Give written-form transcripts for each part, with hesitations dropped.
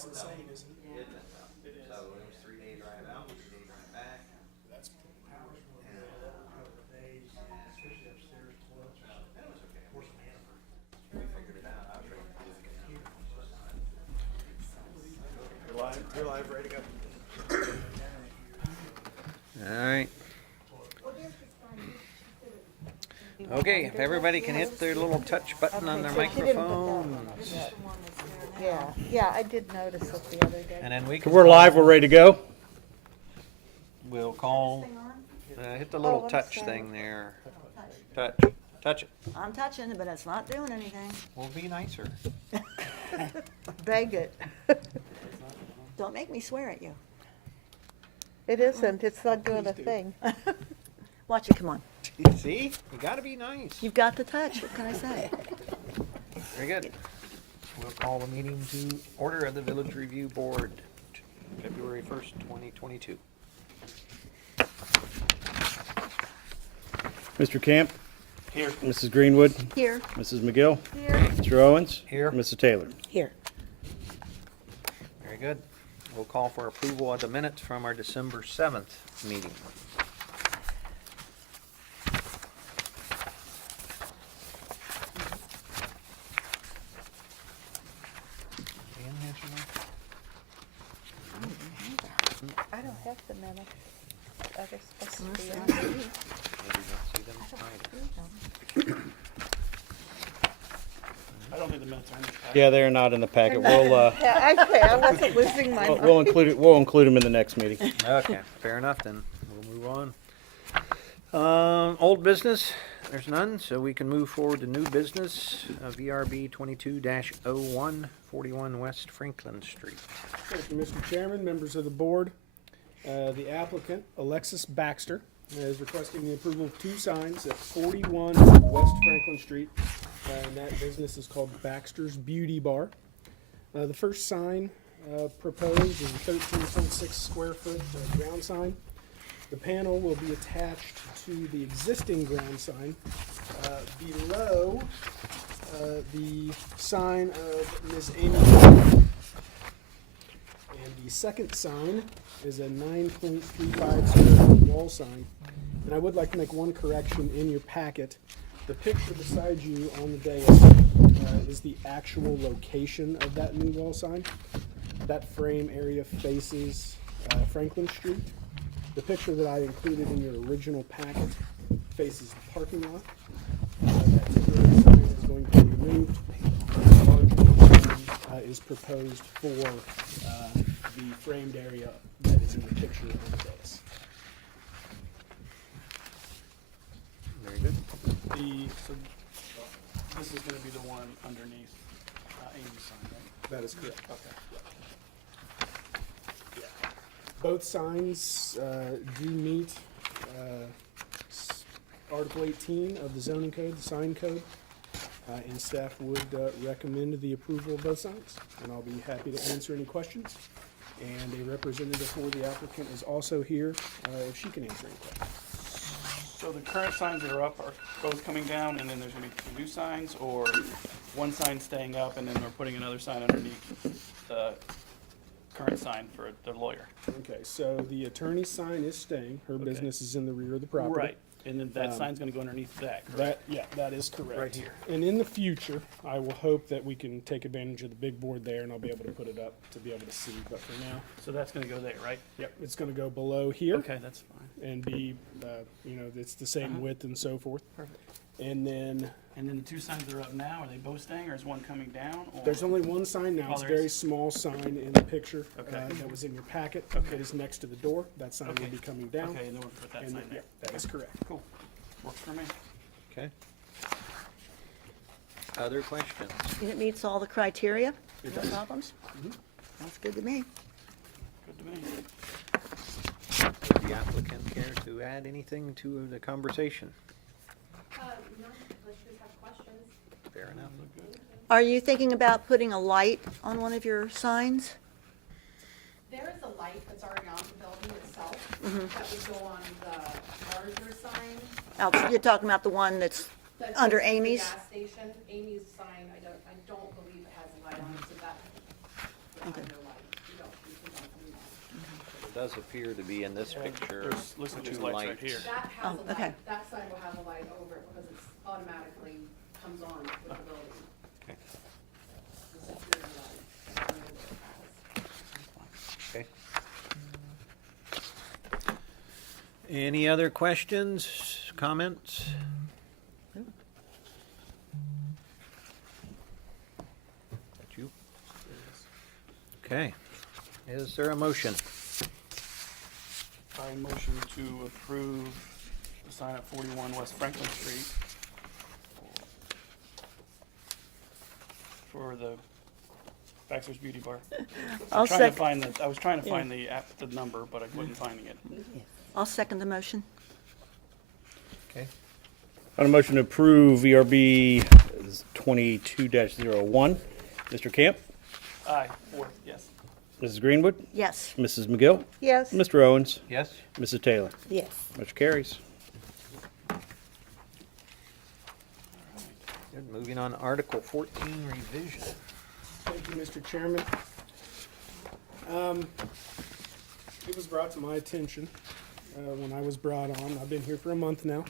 That's insane, isn't it? Isn't it though? It is. So it was 3 days ride out, 3 days ride back. That's Hours will be up a couple of days, especially upstairs toilets or something. That was okay. Or some Hannaford. We figured it out. I was ready to do it again. You're live, ready to go. All right. Okay, if everybody can hit their little touch button on their microphone. Yeah, I did notice it the other day. And then we can. We're live, we're ready to go. We'll call, hit the Oh, little what is touch that? thing there. Touch it. I'm touching it, but it's not doing anything. We'll be nicer. Beg it. Don't make me swear at you. It isn't, it's not doing a thing. Watch it, come on. See? You gotta be nice. You've got the touch, what can I say? Very good. We'll call the meeting to order of the Village Review Board, February 1st, 2022. Mr. Camp, Here. Mrs. Greenwood, Here. Mrs. McGill, Here. Mr. Owens, Here. Mrs. Taylor. Here. Very good. We'll call for approval of the minutes from our December 7th meeting. I don't have the minutes. Are they supposed to be on? Maybe don't see them either. I don't think the minutes are in the packet. Yeah, they're not in the packet. We'll, I wasn't losing my mind. we'll include them in the next meeting. Okay, fair enough then. We'll move on. Old business, there's none, so we can move forward to new business, VRB 22-01, 41 West Franklin Street. Thank you, Mr. Chairman, members of the board. The applicant, Alexis Baxter, is requesting the approval of two signs at 41 West Franklin Street. And that business is called Baxter's Beauty Bar. The first sign proposed is a 13.6 square foot ground sign. The panel will be attached to the existing ground sign. Below the sign of Ms. Amy. And the second sign is a 9.35 square foot wall sign. And I would like to make one correction in your packet. The picture beside you on the dais is the actual location of that new wall sign. That frame area faces Franklin Street. The picture that I included in your original packet faces the parking lot. That temporary sign is going to be removed. The larger sign is proposed for the framed area that is in the picture on the dais. Very good. So this is going to be the one underneath Amy's sign, right? That is correct. Okay. Yeah. Both signs do meet Article 18 of the zoning code, the sign code, and staff would recommend the approval of both signs. And I'll be happy to answer any questions. And a representative for the applicant is also here if she can answer any questions. So the current signs that are up are both coming down, and then there's going to be two new signs, or one sign staying up, and then we're putting another sign underneath the current sign for the lawyer. Okay, so the attorney's sign is staying. Her Okay. business is in the rear of the property. Right, and then that sign's going to go underneath that, correct? That is correct. Right here. And in the future, I will hope that we can take advantage of the big board there, and I'll be able to put it up to be able to see. But for now, So that's going to go there, right? yep, it's going to go below here Okay, that's fine. and be, it's the same width and so forth. Perfect. And then And then the two signs that are up now, are they both staying, or is one coming down? Or? there's only one sign now. Oh, It's a there very is? small sign in the picture Okay. that was in your packet. Okay. It is next to the door. That sign Okay. will be coming down. Okay, and then we'll put that And sign then- there. yeah, that is correct. Cool. Works for me. Okay. Other questions? And it meets all the criteria? It No does. problems? That's good to me. Good to me. Does the applicant care to add anything to the conversation? No, unless you have questions. Fair enough. Are you thinking about putting a light on one of your signs? There is a light that's already on the building itself that would go on the larger sign. You're talking about the one that's That's under next to the Amy's? Gas station, Amy's sign, I don't believe it has a light on it, so that would have Okay. no light. does appear to be in this picture. There's, looks like there's two lights right lights. here. That has Oh, a okay. light, that side will have a light over it because it's automatically comes on with the building. Okay. The security light. Okay. Any other questions, comments? That you? Okay. Is there a motion? I motion to approve the sign at 41 West Franklin Street for the Baxter's Beauty Bar. I'll I was trying to find the number, but I wasn't finding it. I'll second the motion. Okay. On a motion to approve VRB 22-01, Mr. Camp, Aye, 4, yes. Mrs. Greenwood, Yes. Mrs. McGill, Yes. Mr. Owens, Yes? Mrs. Taylor. Yes. Motion carries. Good. Moving on to Article 14, revision. Thank you, Mr. Chairman. It was brought to my attention when I was brought on, I've been here for a month now,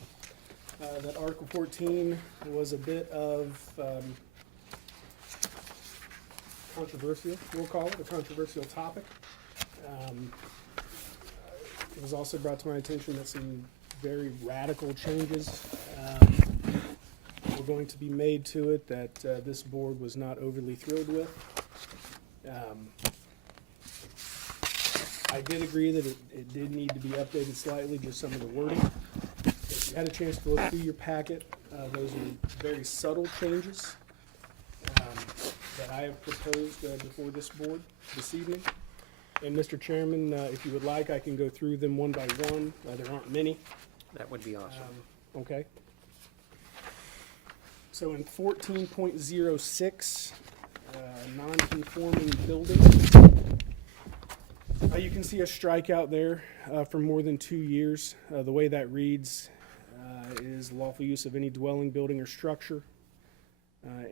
that Article 14 was a bit of controversial, we'll call it, a controversial topic. It was also brought to my attention that some very radical changes were going to be made to it that this board was not overly thrilled with. I did agree that it did need to be updated slightly, just some of the wording. If you had a chance to look through your packet, those are very subtle changes that I have proposed before this board this evening. And Mr. Chairman, if you would like, I can go through them one by one. There aren't many. That would be awesome. Okay. So in 14.06, non-conforming buildings, you can see a strikeout there for more than 2 years. The way that reads is lawful use of any dwelling, building, or structure,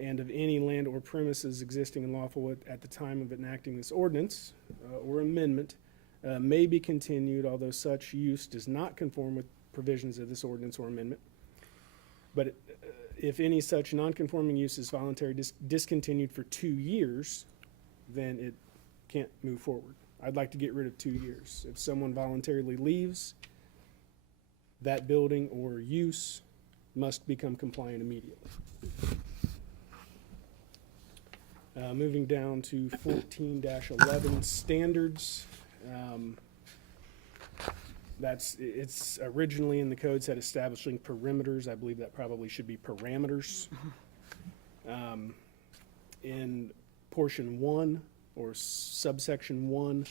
and of any land or premises existing and lawful at the time of enacting this ordinance or amendment may be continued, although such use does not conform with provisions of this ordinance or amendment. But if any such non-conforming use is voluntarily discontinued for 2 years, then it can't move forward. I'd like to get rid of 2 years. If someone voluntarily leaves, that building or use must become compliant immediately. Moving down to 14-11 standards. It's originally in the code said establishing perimeters. I believe that probably should be parameters. In portion 1 or subsection 1,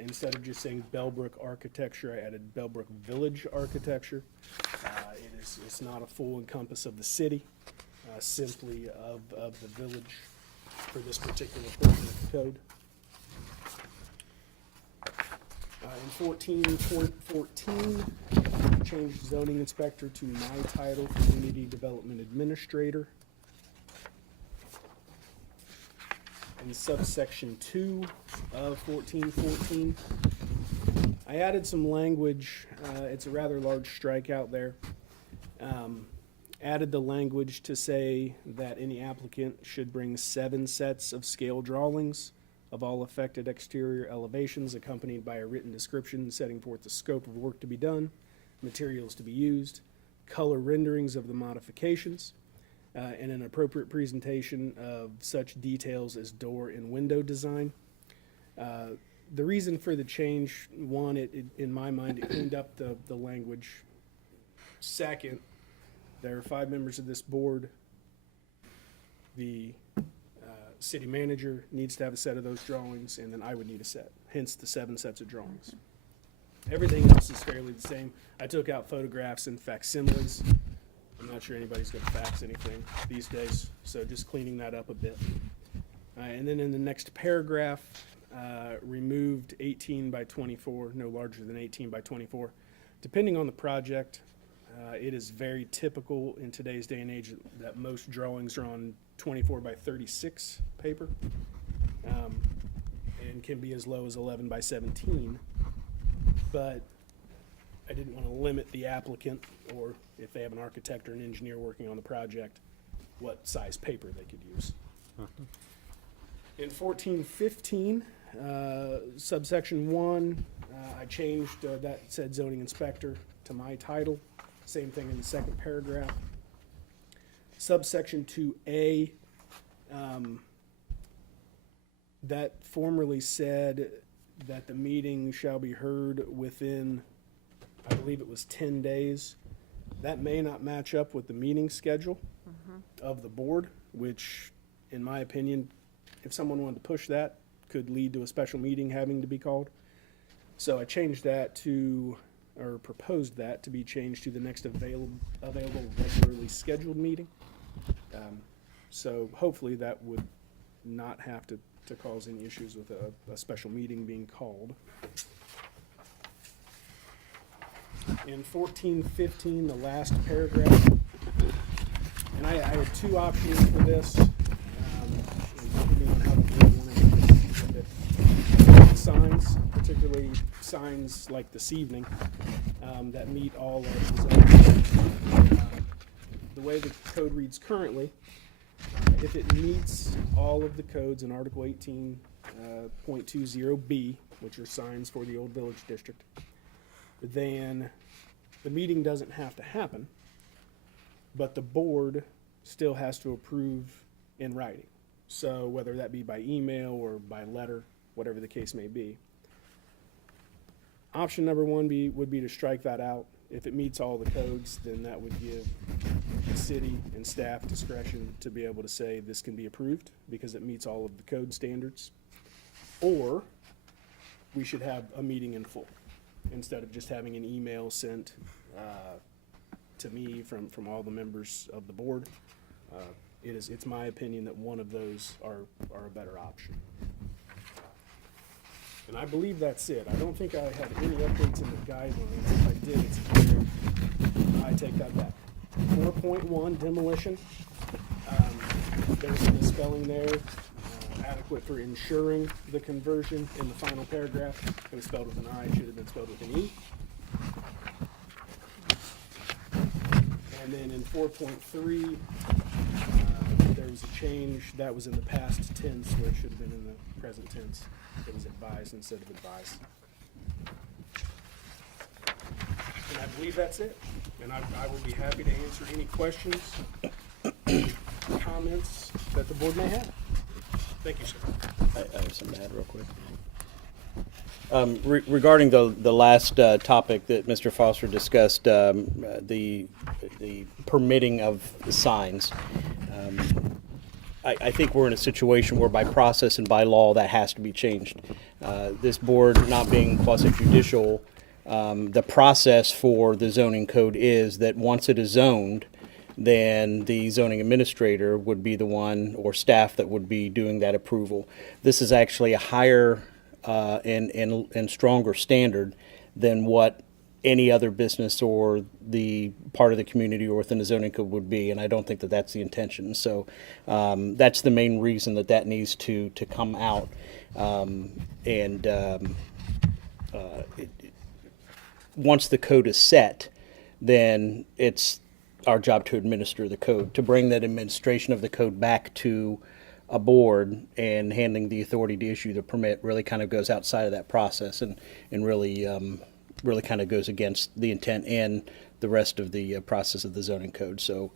instead of just saying Bellbrook architecture, I added Bellbrook village architecture. It's not a full encompass of the city, simply of the village for this particular portion of the code. In 14.14, changed zoning inspector to my title, community development administrator. In subsection 2 of 14.14, I added some language. It's a rather large strikeout there. Added the language to say that any applicant should bring 7 sets of scale drawings of all affected exterior elevations, accompanied by a written description setting forth the scope of work to be done, materials to be used, color renderings of the modifications, and an appropriate presentation of such details as door and window design. The reason for the change, one, in my mind, it cleaned up the language. Second, there are 5 members of this board. The city manager needs to have a set of those drawings, and then I would need a set, hence the 7 sets of drawings. Everything else is fairly the same. I took out photographs and facsimiles. I'm not sure anybody's going to fax anything these days, so just cleaning that up a bit. And then in the next paragraph, removed 18 by 24, no larger than 18 by 24. Depending on the project, it is very typical in today's day and age that most drawings are on 24 by 36 paper, and can be as low as 11 by 17. but I didn't want to limit the applicant, or if they have an architect or an engineer working on the project, what size paper they could use. In 1415, subsection 1, I changed that said zoning inspector to my title. Same thing in the second paragraph. Subsection 2A, that formerly said that the meeting shall be heard within, I believe it was 10 days. That may not match up with the meeting schedule of the board, which, in my opinion, if someone wanted to push that, could lead to a special meeting having to be called. So I changed that to, or proposed that to be changed to the next available regularly scheduled meeting. So hopefully that would not have to cause any issues with a special meeting being called. In 1415, the last paragraph, and I had two options for this, depending on how the board wanted to look at signs, particularly signs like this evening, that meet all of the zoning. The way the code reads currently, if it meets all of the codes in Article 18.20B, which are signs for the Old Village District, then the meeting doesn't have to happen, but the board still has to approve in writing. So whether that be by email or by letter, whatever the case may be. Option number 1 would be to strike that out. If it meets all the codes, then that would give the city and staff discretion to be able to say this can be approved because it meets all of the code standards. Or we should have a meeting in full instead of just having an email sent to me from all the members of the board. It's my opinion that one of those are a better option. And I believe that's it. I don't think I had any updates in the guidelines. If I did, it's here. I take that back. 4.1 demolition. There's a misspelling there. Adequate for ensuring the conversion in the final paragraph. It was spelled with an I, it should have been spelled with an E. And then in 4.3, there was a change. That was in the past tense where it should have been in the present tense. It was advised instead of advised. And I believe that's it. And I would be happy to answer any questions, comments that the board may have. Thank you, sir. I have something to add real quick. Regarding the last topic that Mr. Foster discussed, the permitting of the signs, I think we're in a situation where by process and by law that has to be changed. This board not being quasi-judicial, the process for the zoning code is that once it is zoned, then the zoning administrator would be the one or staff that would be doing that approval. This is actually a higher and stronger standard than what any other business or the part of the community or within the zoning code would be, and I don't think that that's the intention. So that's the main reason that needs to come out. Once the code is set, then it's our job to administer the code, to bring that administration of the code back to a board and handing the authority to issue the permit really kind of goes outside of that process and really kind of goes against the intent and the rest of the process of the zoning code. So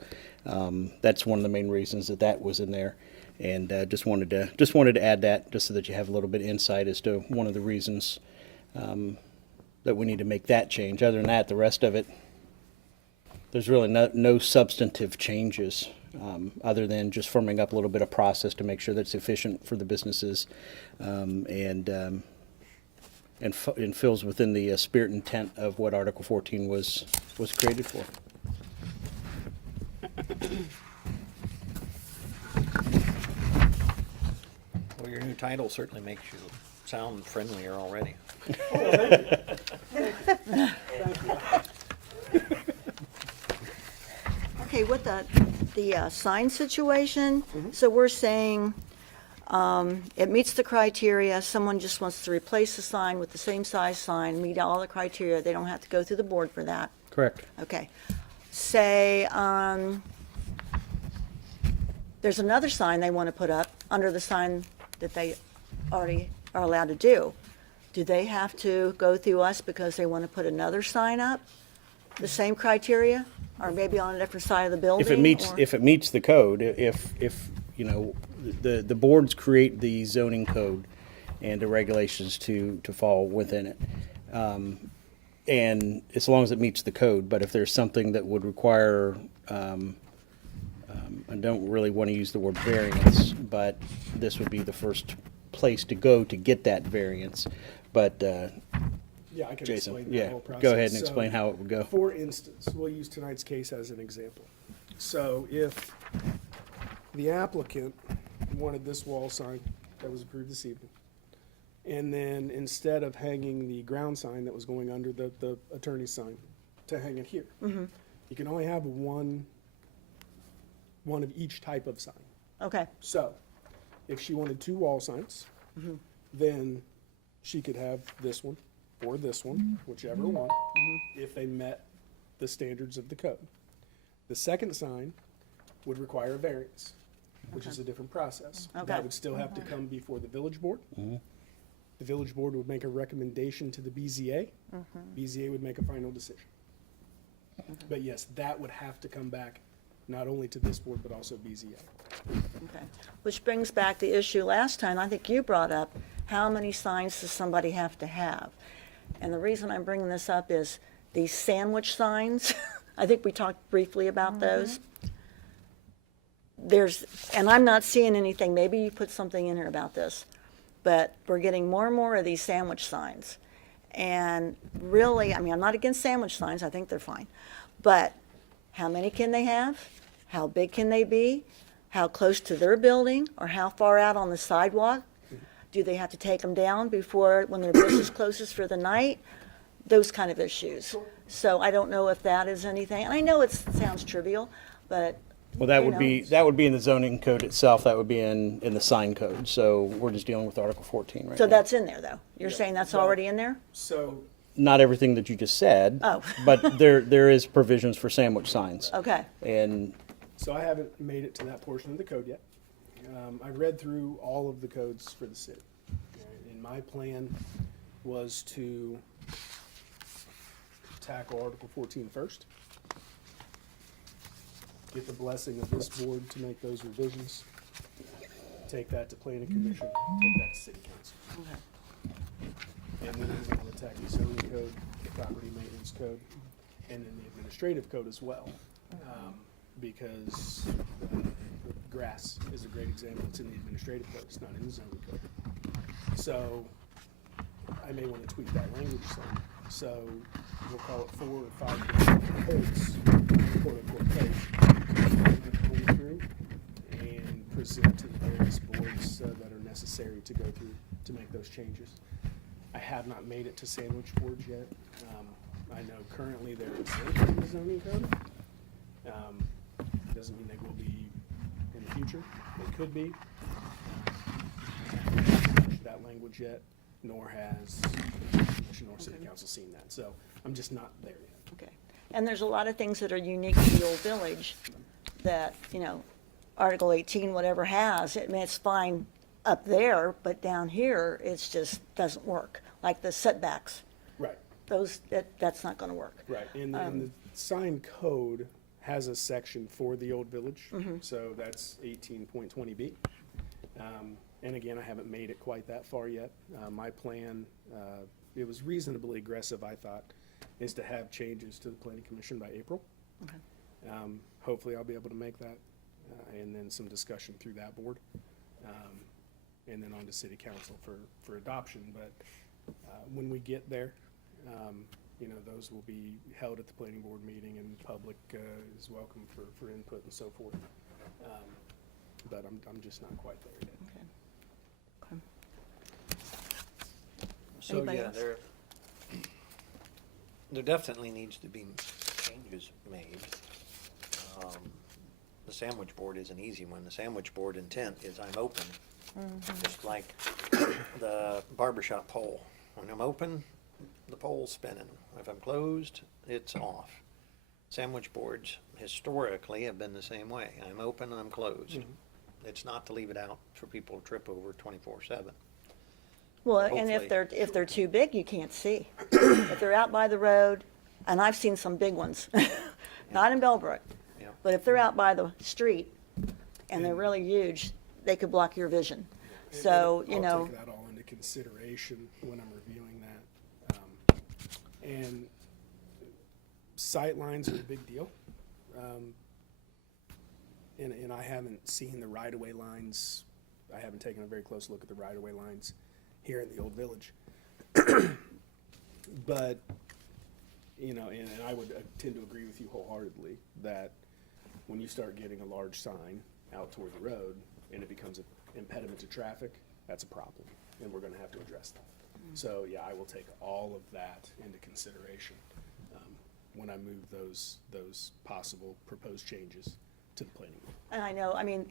that's one of the main reasons that was in there, and just wanted to add that just so that you have a little bit of insight as to one of the reasons that we need to make that change. Other than that, the rest of it, there's really no substantive changes other than just firming up a little bit of process to make sure that it's efficient for the businesses and fills within the spirit and intent of what Article 14 was created for. Well, your new title certainly makes you sound friendlier already. Okay, with the sign situation, so we're saying It meets the criteria, someone just wants to replace the sign with the same size sign, meet all the criteria, they don't have to go through the board for that. Correct. Okay. Say, there's another sign they want to put up under the sign that they already are allowed to do. Do they have to go through us because they want to put another sign up? The same criteria, or maybe on a different side of the building? If it meets, or- if it meets the code, if, you know, the boards create the zoning code and the regulations to fall within it. And as long as it meets the code, but if there's something that would require, I don't really want to use the word variance, but this would be the first place to go to get that variance. But, Yeah, I can Jason, explain the yeah, whole process. go ahead and So, explain how it would go. For instance, we'll use tonight's case as an example. So if the applicant wanted this wall sign that was approved this evening, and then instead of hanging the ground sign that was going under the attorney's sign, to hang it here, you can only have one of each type of sign. Okay, So, if she wanted two wall signs, then she could have this one or this one, whichever one, if they met the standards of the code. The second sign would require a variance, which is a different process. Okay. That would still have to come before the village board. The village board would make a recommendation to the BZA. BZA would make a final decision. But yes, that would have to come back not only to this board, but also BZA. okay. Which brings back the issue last time, I think you brought up, how many signs does somebody have to have? And the reason I'm bringing this up is these sandwich signs, I think we talked briefly about those. And I'm not seeing anything, maybe you put something in here about this, but we're getting more and more of these sandwich signs. And really, I mean, I'm not against sandwich signs, I think they're fine. But how many can they have? How big can they be? How close to their building, or how far out on the sidewalk? Do they have to take them down before, when their business closes for the night? Those kind of issues. So I don't know if that is anything, and I know it sounds trivial, but. Well, that you would know, be in the zoning code itself, that would be in the sign code, so we're just dealing with Article 14 right So now. that's in there, though? You're saying that's Well- already in there? So, Not everything that you just said. Oh. But there is provisions for sandwich signs. Okay, And so I haven't made it to that portion of the code yet. I read through all of the codes for the city. And my plan was to tackle Article 14 first. Get the blessing of this board to make those revisions. Take that to planning commission, take that to city council. And then we're gonna attack the zoning code, the property maintenance code, and then the administrative code as well. Because grass is a great example. It's in the administrative code, it's not in the zoning code. So I may want to tweak that language some. So we'll call it 4 or 5 different codes, quote unquote codes. Go through and present to the various boards that are necessary to go through to make those changes. I have not made it to sandwich boards yet. I know currently they're exempt from the zoning code. Doesn't mean they will be in the future. They could be. I haven't touched that language yet, nor has the commission or city council seen that. So I'm just not there yet. okay. And there's a lot of things that are unique to the old village that, you know, Article 18, whatever has. I mean, it's fine up there, but down here, it's just doesn't work. Like the setbacks, Right, that's not gonna work. right. And the sign code has a section for the old village. So that's 18.20B. And again, I haven't made it quite that far yet. My plan, it was reasonably aggressive, I thought, is to have changes to the planning commission by April. Hopefully I'll be able to make that, and then some discussion through that board. And then on to city council for adoption. But when we get there, you know, those will be held at the planning board meeting, and public is welcome for input and so forth. But I'm just not quite there yet. Okay. So, Anybody yeah, else? there definitely needs to be changes made. the sandwich board is an easy one. The sandwich board intent is I'm open. Just like the barbershop pole. When I'm open, the pole's spinning. If I'm closed, it's off. Sandwich boards historically have been the same way. I'm open, I'm closed. It's not to leave it out for people to trip over 24/7. Well, and Hopefully. if they're too big, you can't see. If they're out by the road, and I've seen some big ones, not in Bellbrook, Yeah. but if they're out by the street and they're really huge, they could block your vision. And- So, and you I'll know, take that all into consideration when I'm reviewing that. And sight lines are a big deal. And I haven't seen the right-of-way lines. I haven't taken a very close look at the right-of-way lines here in the Old Village. But, you know, and I would tend to agree with you wholeheartedly that when you start getting a large sign out toward the road and it becomes an impediment to traffic, that's a problem, and we're gonna have to address that. So, yeah, I will take all of that into consideration when I move those possible proposed changes to the planning board. and I know, I mean,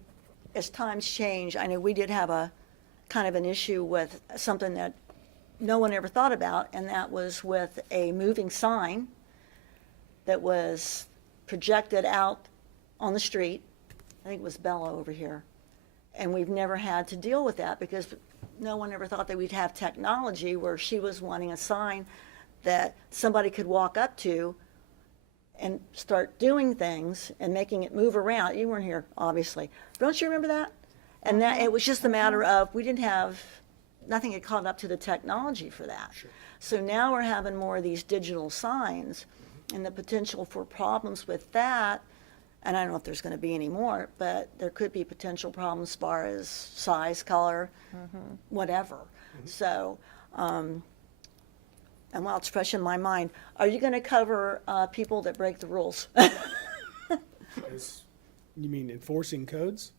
as times change, I know we did have a kind of an issue with something that no one ever thought about, and that was with a moving sign that was projected out on the street. I think it was Bella over here. And we've never had to deal with that because no one ever thought that we'd have technology where she was wanting a sign that somebody could walk up to and start doing things and making it move around. You weren't here, obviously. Don't you remember that? And that, it was just a matter of, we didn't have, nothing had caught up to the technology for that. Sure. So now we're having more of these digital signs and the potential for problems with that. And I don't know if there's gonna be any more, but there could be potential problems as far as size, color, whatever. So, and while it's fresh in my mind, are you gonna cover, people that break the rules? You mean enforcing codes?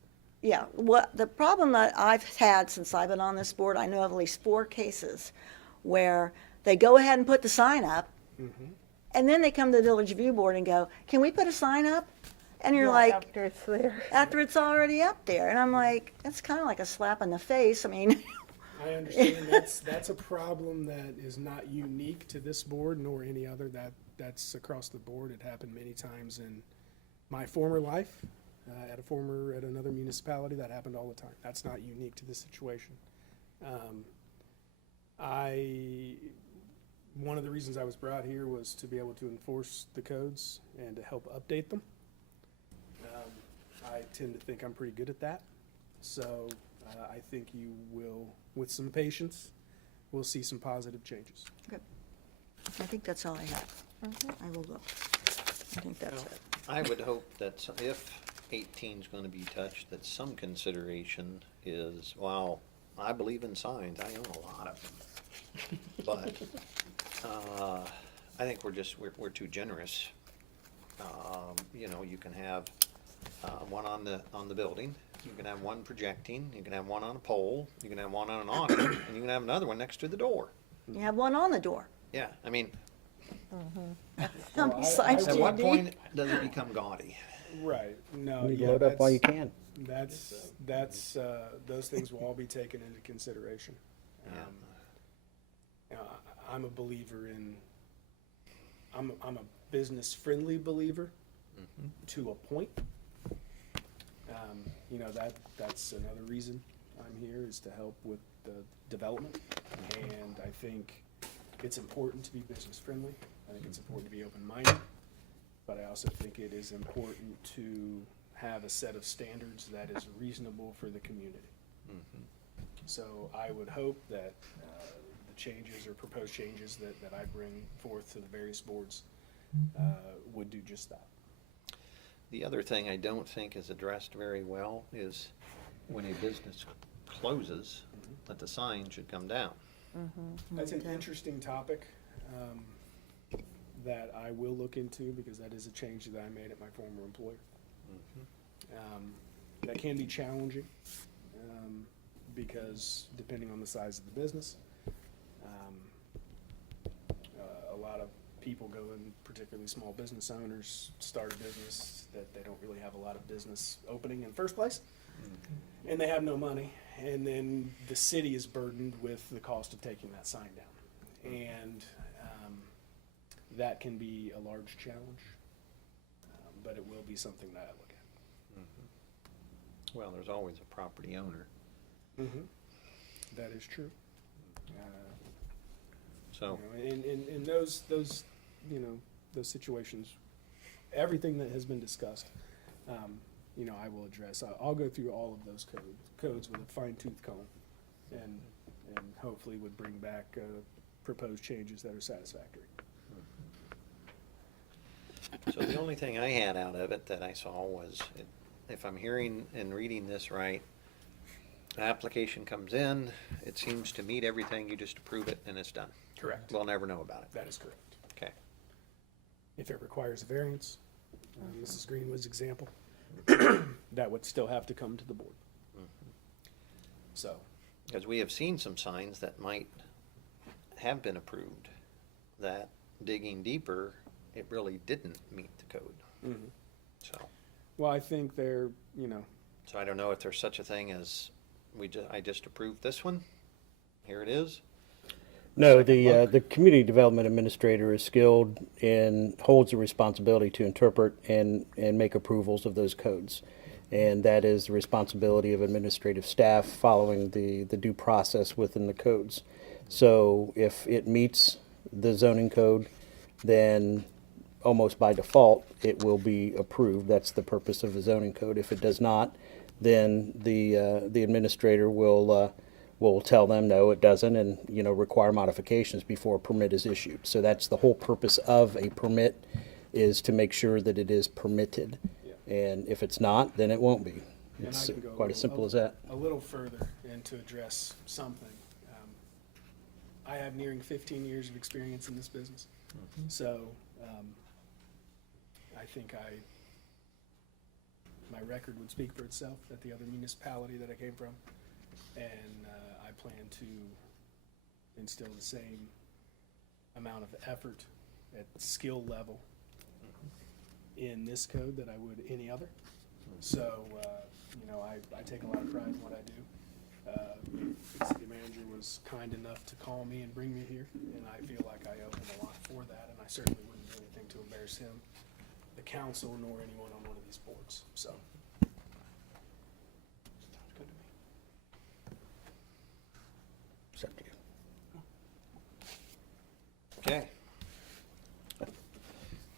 Yeah, what, the problem that I've had since I've been on this board, I know of at least 4 cases where they go ahead and put the sign up, and then they come to the Village View Board and go, can we put a sign up? And you're like, After it's there. after it's already up there, and I'm like, that's kind of like a slap in the face, I mean, I understand that's a problem that is not unique to this board nor any other. That's across the board. It happened many times in my former life, at another municipality. That happened all the time. That's not unique to this situation. One of the reasons I was brought here was to be able to enforce the codes and to help update them. I tend to think I'm pretty good at that. So I think you will, with some patience, we'll see some positive changes. I think that's all I have. I will look. I think that's it. I would hope that if 18 is going to be touched, that some consideration is, well, I believe in signs. I own a lot of them. But I think we're too generous. You know, you can have one on the building. You can have one projecting. You can have one on a pole. You can have one on an awning, and you can have another one next to the door. You have one on the door. Yeah, I mean, How many signs at do you what need? point does it become gaudy? Right. No. You yeah, load up while you that's- can. Those things will all be taken into consideration. You know, I'm a believer in. I'm a business-friendly believer to a point. You know, that's another reason I'm here, is to help with the development. And I think it's important to be business-friendly. I think it's important to be open-minded. But I also think it is important to have a set of standards that is reasonable for the community. So I would hope that the changes or proposed changes that I bring forth to the various boards would do just that. The other thing I don't think is addressed very well is when a business closes, that the sign should come down. That's an interesting topic that I will look into, because that is a change that I made at my former employer. That can be challenging because depending on the size of the business, a lot of people go and particularly small business owners start a business that they don't really have a lot of business opening in the first place. And they have no money. And then the city is burdened with the cost of taking that sign down. And that can be a large challenge, but it will be something that I look at. Well, there's always a property owner. That is true. So, In those you know, those situations, everything that has been discussed, you know, I will address. I'll go through all of those codes with a fine-tooth comb, and hopefully would bring back proposed changes that are satisfactory. so the only thing I had out of it that I saw was, if I'm hearing and reading this right, the application comes in, it seems to meet everything, you just approve it and it's done. Correct. We'll never know about it. That is correct. Okay. If it requires a variance, Mrs. Greenwood's example, that would still have to come to the board. So, Because we have seen some signs that might have been approved, that digging deeper, it really didn't meet the code. So, well, I think they're, you know, so I don't know if there's such a thing as, I just approved this one, here it is. No, Second look. the community development administrator is skilled and holds the responsibility to interpret and make approvals of those codes. And that is the responsibility of administrative staff following the due process within the codes. So if it meets the zoning code, then almost by default, it will be approved. That's the purpose of the zoning code. If it does not, then the administrator will tell them, no, it doesn't, and, you know, require modifications before a permit is issued. So that's the whole purpose of a permit, is to make sure that it is permitted. And if it's not, then it won't be. and I It's can go quite as simple as that. a little further and to address something. I have nearing 15 years of experience in this business. So, I think my record would speak for itself at the other municipality that I came from. And I plan to instill the same amount of effort at skill level in this code that I would any other. So, you know, I take a lot of pride in what I do. The city manager was kind enough to call me and bring me here, and I feel like I owe him a lot for that, and I certainly wouldn't do anything to embarrass him, the council, nor anyone on one of these boards, so. Sounds good to me. It's up to you. Okay.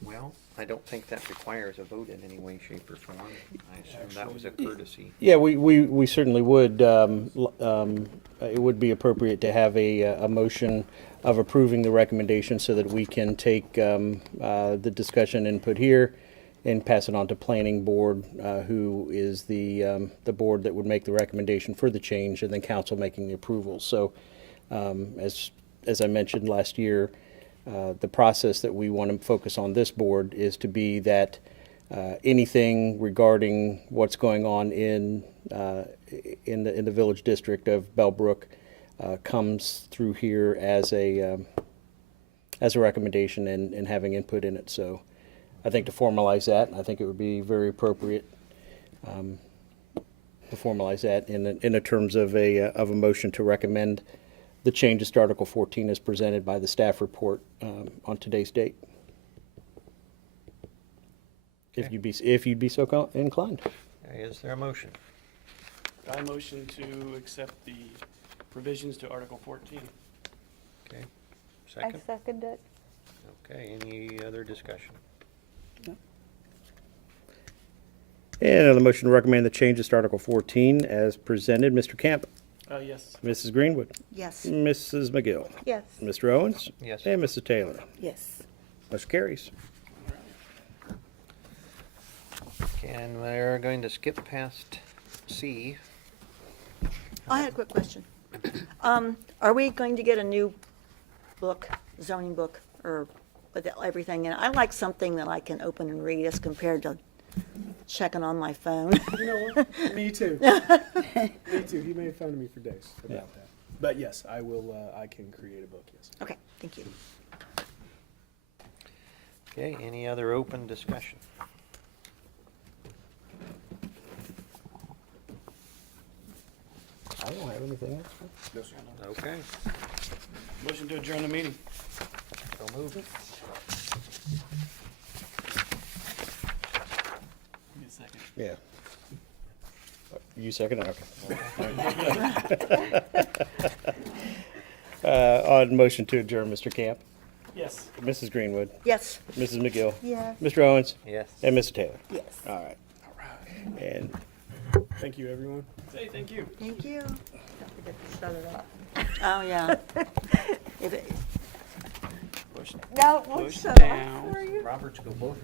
Well, I don't think that requires a vote in any way, shape, or form. I assume that was a courtesy. Yeah, we certainly would. It would be appropriate to have a motion of approving the recommendation so that we can take the discussion input here and pass it on to planning board, who is the board that would make the recommendation for the change, and then council making the approval. So, as I mentioned last year, the process that we want to focus on this board is to be that anything regarding what's going on in the village district of Bellbrook comes through here as a recommendation and having input in it. So I think to formalize that, I think it would be very appropriate to formalize that in the terms of a motion to recommend the changes to Article 14 as presented by the staff report on today's date. If you'd be so inclined. Is there a motion? I motion to accept the provisions to Article 14. Okay. I Second? second it. Okay, any other discussion? And another motion to recommend the changes to Article 14 as presented. Mr. Camp, Yes. Mrs. Greenwood, Yes. Mrs. McGill, Yes. Mr. Owens, Yes. and Mrs. Taylor. Yes. Motion carries. And we're going to skip past C. I had a quick question. Are we going to get a new book, zoning book, or with everything in it? I like something that I can open and read as compared to checking on my phone. You know what? Me too. Me too. He made fun of me for days about that. But yes, I will, I can create a book, yes. Okay, thank you. Okay, any other open discussion? I don't have anything else. Okay, Motion to adjourn the meeting. so moved. Give me a second. Yeah. You second? Okay. On motion to adjourn, Mr. Camp, Yes. Mrs. Greenwood, Yes. Mrs. McGill, Yeah. Mr. Owens, Yes. and Mr. Taylor. Yes. All right. And Thank you, everyone. Hey, thank you. Thank you. Don't forget to shut it off. Oh, yeah. If it, Push, No, it won't push shut off down. for you. Roberts go both